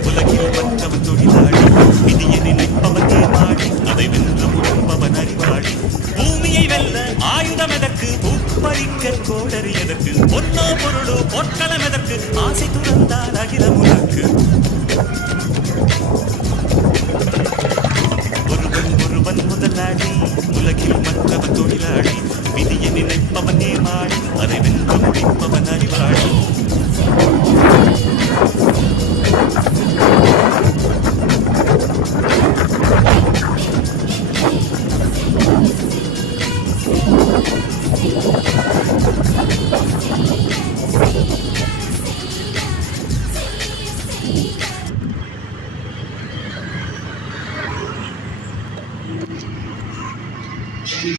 உலகில் மற்றவன் தொழிலாளி விதியை நினைப்பவன் ஏமாடி அதை வென்று முடிப்பவன் அறிவாளி பூமியை வெல்ல ஆயுதம் எதற்கு உப்பரிக்க கோடரி எதற்கு பொன்னோ பொருளோ பொற்களம் எதற்கு ஆசை துறந்தால் அகிலம் உனக்கு ஒருவன் முதலாளி உலகில் மற்றவன் தொழிலாளி விதியை நினைப்பவன் ஏமாடி அதை வென்று முடிப்பவன் அறிவாளி